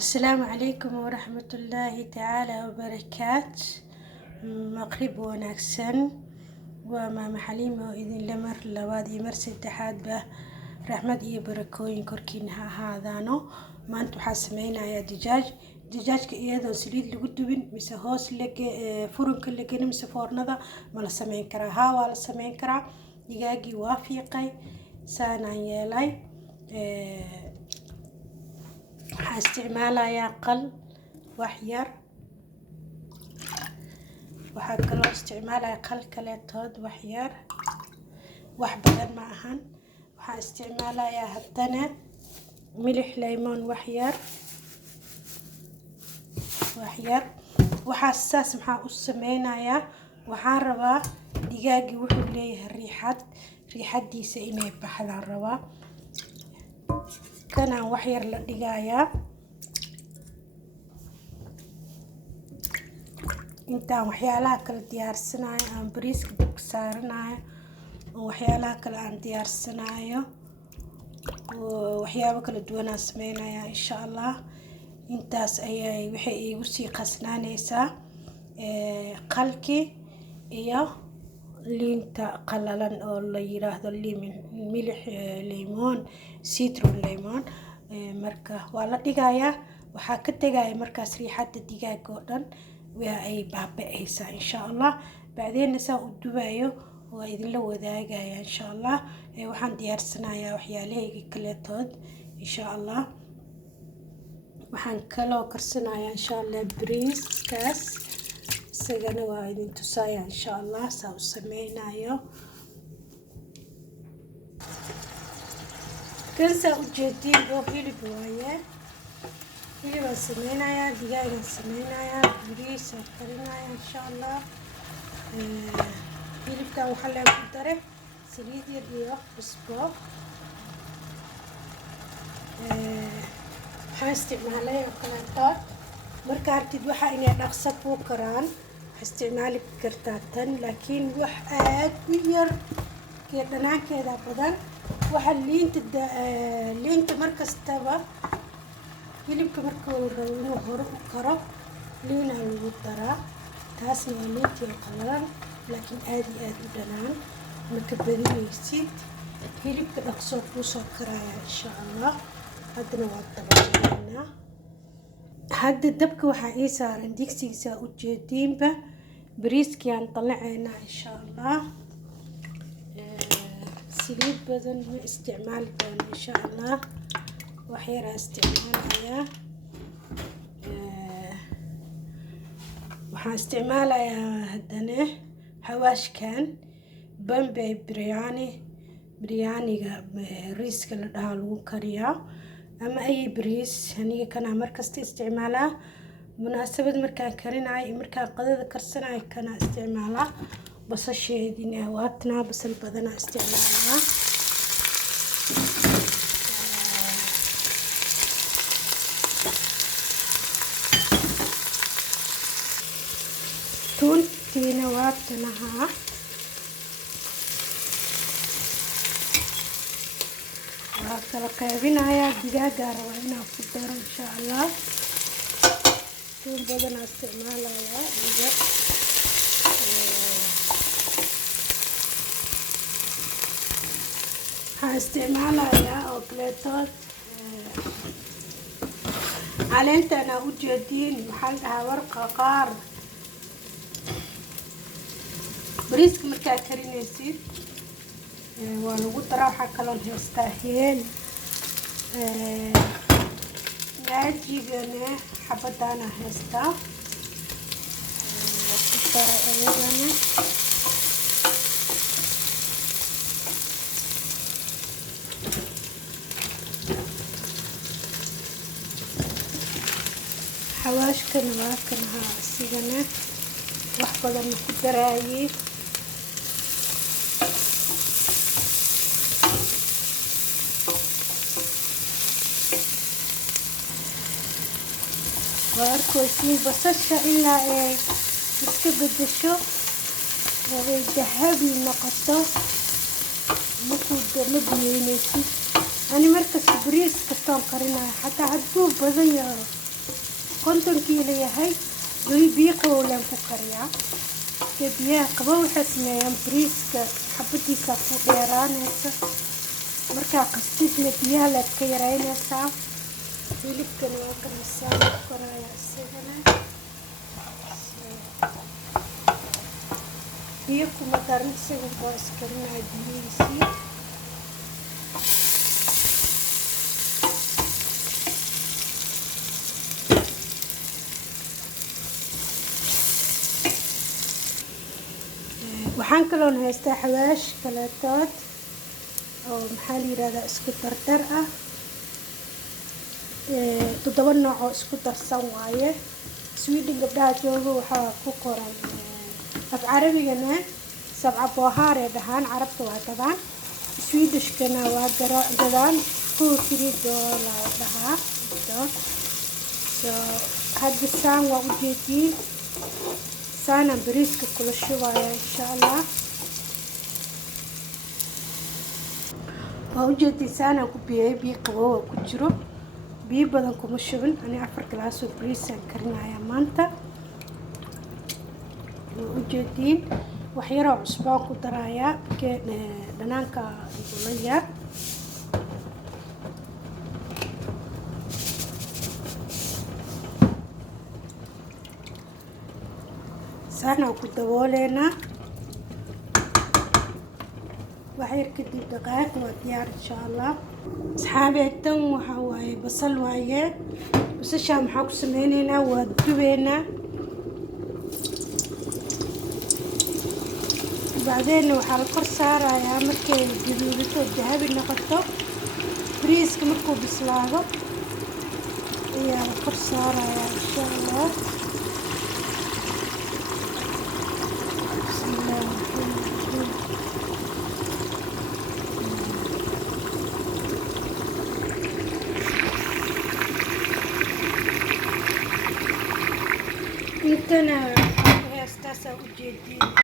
السلام عليكم ورحمة الله تعالى وبركاته. مقرب وناكسن وما محليم وإذن لمر لوادي مرسد حاد رحمة إيه بركوين كركينها هذانو ما أنتو حاسمينا يا دجاج كإيادو سليد لقدوين مسا هوس لك فرن كل كنا مسا فورندا ملا سمين كرا ها ولا سمين كرا دجاجي وافيقي سانا يالاي waxaan isticmaalayaa qal wax yar waxaan kaloo isticmaalayaa qal kaleetood wax yar wax badan ma ahan waxaan isticmaalayaa haddana milix laymoon wax yar waxaa saas maxaa u sameynayaa waxaan rabaa digaagii wuxuu leeyahay riixadiisa inay baxdaan rabaa كان وحير لدقايا انت وحيالها كل ديار سنايا ام بريسك دك سارنايا وحيالها كل ام ديار سنايا وحيابا كل دوانا سمينايا ان شاء الله انتاس اي وحي وسي قسنانيسا قلكي ايا liinta qalalan oo la yiraahdo milix limon citron lemon marka waa la dhigayaa waxa ka tagay markaas riixada digaag oo dhan waa ay baaba'aysa insha Allah baadina saa u dubayo waa idin la wadaagaya insha Allah waxaan diyaarsanayaa waxyaalahayga kale tood insha Allah waxaan kaloo karsanayaa insha Allah bariiskaas سجنا وايدين تسايا إن شاء الله سو سمينا يو كل سو جديد وهيلي بوايا هيلي بسمينا يا دجاج سمينا يا بريس وكرنا يا إن شاء الله هيلي بتاعو حلا بتره سريد يديه بسبوع هاستعماله وكلاتات marka artid waxa inay dhaqso ku karaan isticmaali kartaa tan laakiin wax aad u yar ee dhanaankeeda badan waxa liinta markastaba hilibka marka uu rabo inuu hore u karo liina lagu daraa taasna waa liintii qalalan laakiin aad iyo aad u dhanaan marka badinaysid hilibka dhaqso ku soo karaya insha Allah hadana waa tababarnaa هاد الدبك وحا إيسار عندك سيسا وجدين با بريسكي عن طلعنا إن شاء الله سليد بدن استعمال دون إن شاء الله وحيرا استعمال يا وحا استعمال يا هدنه حواش كان بمبي برياني ريسك لدها لو كريا أما أي بريس يعني كان مركز استعماله مناسبة مركان كريناي مركان قدر كرسناي كان استعماله بس الشيء دينا وقتنا بس البدنا استعماله تون تينا وقتنا ها kala qaybinayaa digaaga raba inaan ku daro insha Allah badan isticmaalayaa oo plaatood caleentana u jeedin maxaa dhahaa warqa qaar bariiska markaa karinaysid waa lagu daraa waxa kale oo heestaa heel naajigana xabadana heestaa ku dara ayadana xawaashkana waa kan haa asigana wax badan ku daraayay وأركوسين بصشة إلا تسكب الدشو وذهبي نقطة مكود مبني نسي أنا مركز بريس كستان قرنا حتى عدو بضيع konton kiilo yahay biyo qabow leen ku kariyaa. biyaha qabow waxay sameeyaan bariiska xabadiisa ku dheeraanaysa, markaa qastidna biyaha la ka yaraynaysaa. hilibkana waa ka miisaan ku karaya isagana biyo kuma darin, isaga waa iskarinaya biyihiisii. waxaan kaloon haystaa xawaash kaleetood oo maxaa la yirahdaa isku dardar ah, 7 nooc oo isku darsan waaye. Sweden gabdhaha jooga waxaa ku qoran af carabigana sabca boohaar ee dhahaan, carabta waa gadaan, Swedishkana waa gadaan $2-3 dhahaa. so hadda saan waa ujeediin, saana bariiska kula shubaya insha Allah. waa ujeediin saana ku biyay biyo qabow ku jiro, biyo badan kuma shubin. ani 4 galaas oo bariis aan karinaya maanta. waa ujeediin wax yar oo cusbo ku daraya dhanaanka la yar. saana ku dabooleena wax yar kadib daqaaq waa diyaar insha Allah. asxaabeetan waxa waaye basal waaye, basasha maxaa ku sameyneynaa, waa dubeynaa, bacdeen waxaa la kor saarayaa markay gaduudato dahabi noqoto. bariiska markuu bislaado ayaa la kor saarayaa insha Allah. intana heestaas ujeediin.